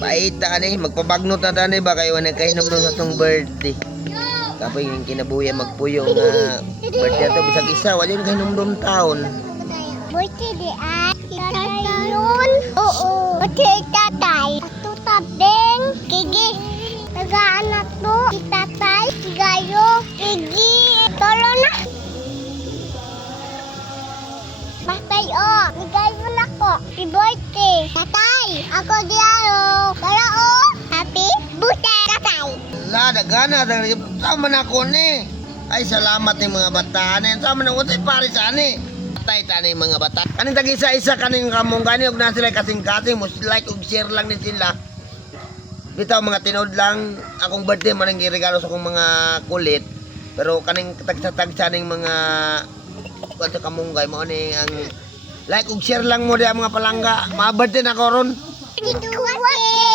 Paita ani, magpabagnot na tani ba kayo nagkainom doon sa tong birthday. Kapag yung kinabuya magpuyo nga birthday ato bisag isa, wala yung kainom doon taon. Birthday di ay tatay yun. Oo. Birthday tatay. Tutap din. Kigi. Tagaan to. Si tatay. Si Gayo. Kigi. Tolo na. Patay o. Si Gayo na ko. Si birthday. Tatay. Ako diaro. Para o. Happy birthday tatay. La, dagana. Sama na ko ni. Ay, salamat ni mga bata. Sama na ko tayo paris ani. Patay tani mga bata. Kaning tag-isa-isa kaning kamong gani og na sila kasing-kasing mo like ug share lang ni sila. Bitaw mga tinod lang akong birthday man ang giregalo sa akong mga kulit. Pero kaning tagsa-tagsa ning mga sa kamunggay mo ni ang like ug share lang mo diha mga palangga. Mga birthday na ko ron. Happy birthday.